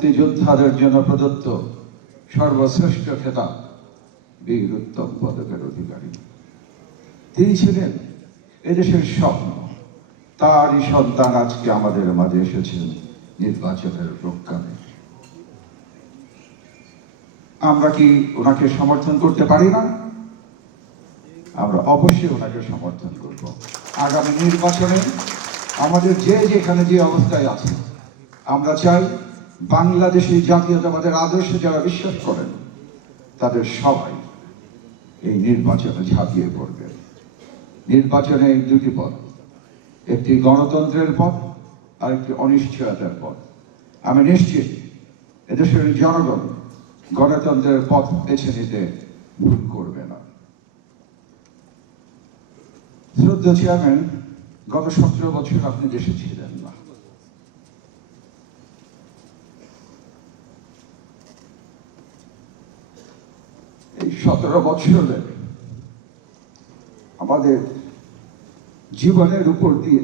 মুক্তিযোদ্ধাদের জন্য প্রদত্ত সর্বশ্রেষ্ঠ খেতাব বীর উত্তম পদকের অধিকারী। তিনি ছিলেন এদেশের স্বপ্ন। তারই সন্তান আজকে আমাদের মাঝে এসেছেন নির্বাচনের প্রজ্ঞানে। আমরা কি ওনাকে সমর্থন করতে পারি না? আমরা অবশ্যই ওনাকে সমর্থন করব। আগামী নির্বাচনে আমাদের যেখানে যে অবস্থায় আছে, আমরা চাই বাংলাদেশি জাতীয়তাবাদের আদর্শে যারা বিশ্বাস করেন তাদের সবাই এই নির্বাচনে ঝাঁপিয়ে পড়বে। নির্বাচনে এই দুটি পথ, একটি গণতন্ত্রের পথ আর একটি অনিশ্চয়তার পথ। আমি নিশ্চিত এদেশের জনগণ গণতন্ত্রের পথ বেছে নিতে ভুল করবে না। শ্রদ্ধেয় চেয়ারম্যান, গত 17 বছর আপনি দেশে ছিলেন না। এই 17 বছরে আমাদের জীবনের উপর দিয়ে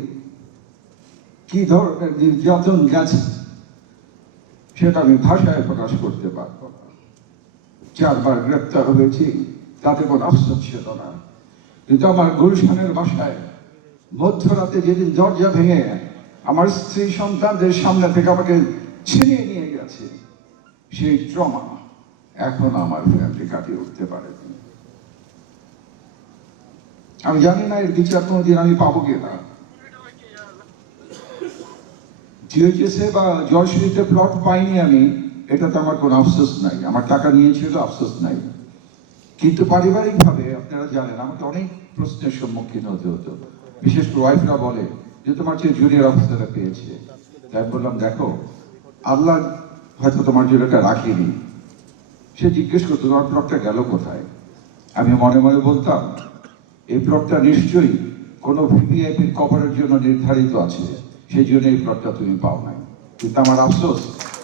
কি ধরনের নির্যাতন গেছে সেটা আমি ভাষায় প্রকাশ করতে পারব না। 4 বার গ্রেপ্তার হয়েছি, তাতে কোনো আফসোস ছিল না। কিন্তু আমার গুলশানের বাসায় মধ্যরাতে যেদিন দরজা ভেঙে আমার স্ত্রী সন্তানদের সামনে থেকে আমাকে ছিনিয়ে নিয়ে গেছে, সেই ট্রমা এখন আমার ফ্যামিলি কাটিয়ে উঠতে পারেনি। আমি জানি না এর বিচার কোনোদিন আমি পাবো কিনা। জিওজিএসে বা জয়শ্রীতে প্লট পাইনি আমি, এটাতে আমার কোনো আফসোস নাই। আমার টাকা নিয়েছিল, আফসোস নাই। কিন্তু পারিবারিকভাবে আপনারা জানেন আমাকে অনেক প্রশ্নের সম্মুখীন হতে হতো। বিশেষ করে ওয়াইফরা বলে যে তোমার চেয়ে জুনিয়র অফিসাররা পেয়েছে। তাই বললাম, দেখো, আল্লাহ হয়তো তোমার জুনিয়রটা রাখিনি। সে জিজ্ঞেস করতো তোমার প্লটটা গেল কোথায়। আমি মনে মনে বলতাম এই প্লটটা নিশ্চয়ই কোনো ভিভিআইপির কবরের জন্য নির্ধারিত আছে, সেই জন্য এই প্লটটা তুমি পাও নাই। কিন্তু আমার আফসোস,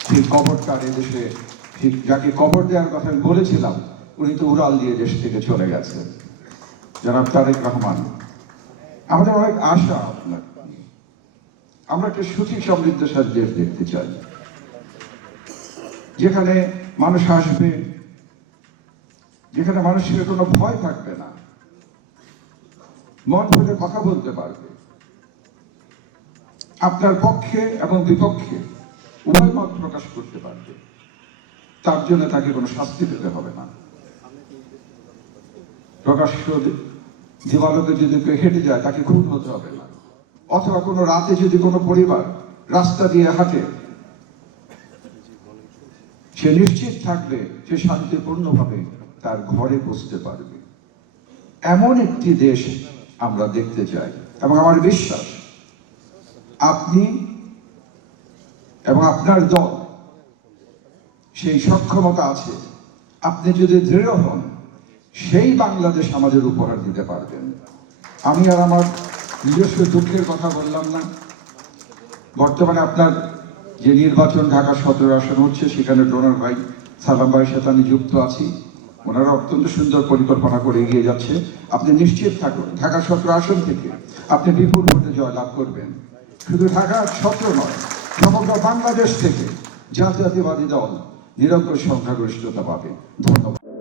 সেই কবরটা এদেশে ঠিক যাকে কবর দেওয়ার কথা আমি বলেছিলাম উনি তো উড়াল দিয়ে দেশ থেকে চলে গেছেন, জনাব তারেক রহমান। আমাদের অনেক আশা আপনার। আমরা একটা সুখী সমৃদ্ধশালী দেশ দেখতে চাই, যেখানে মানুষ আসবে, যেখানে মানুষের কোনো ভয় থাকবে না, মন খুলে কথা বলতে পারবে, আপনার পক্ষে এবং বিপক্ষে উভয় মত প্রকাশ করতে পারবে। তার জন্য তাকে কোনো শাস্তি পেতে হবে না। প্রকাশ্য দিবালোকে যদি কেউ হেঁটে যায় তাকে খুন হতে হবে না। অথবা কোনো রাতে যদি কোনো পরিবার রাস্তা দিয়ে হাঁটে, সে নিশ্চিত থাকবে সে শান্তিপূর্ণভাবে তার ঘরে পৌঁছতে পারবে। এমন একটি দেশ আমরা দেখতে চাই এবং আমার বিশ্বাস আপনি এবং আপনার দল সেই সক্ষমতা আছে। আপনি যদি দৃঢ় হন, সেই বাংলাদেশ আমাদের উপহার দিতে পারবেন। আমি আর আমার নিজস্ব দুঃখের কথা বললাম না। বর্তমানে আপনার যে নির্বাচন ঢাকা 17 আসন হচ্ছে, সেখানে ডোনার ভাই, সালাম ভাইয়ের সাথে আমি যুক্ত আছি। ওনারা অত্যন্ত সুন্দর পরিকল্পনা করে এগিয়ে যাচ্ছে। আপনি নিশ্চিত থাকুন ঢাকা 17 আসন থেকে আপনি বিপুল ভোটে জয়লাভ করবেন। শুধু ঢাকা 17 নয়, সমগ্র বাংলাদেশ থেকে জাতীয়তাবাদী দল নিরঙ্কুশ সংখ্যাগরিষ্ঠতা পাবে। ধন্যবাদ।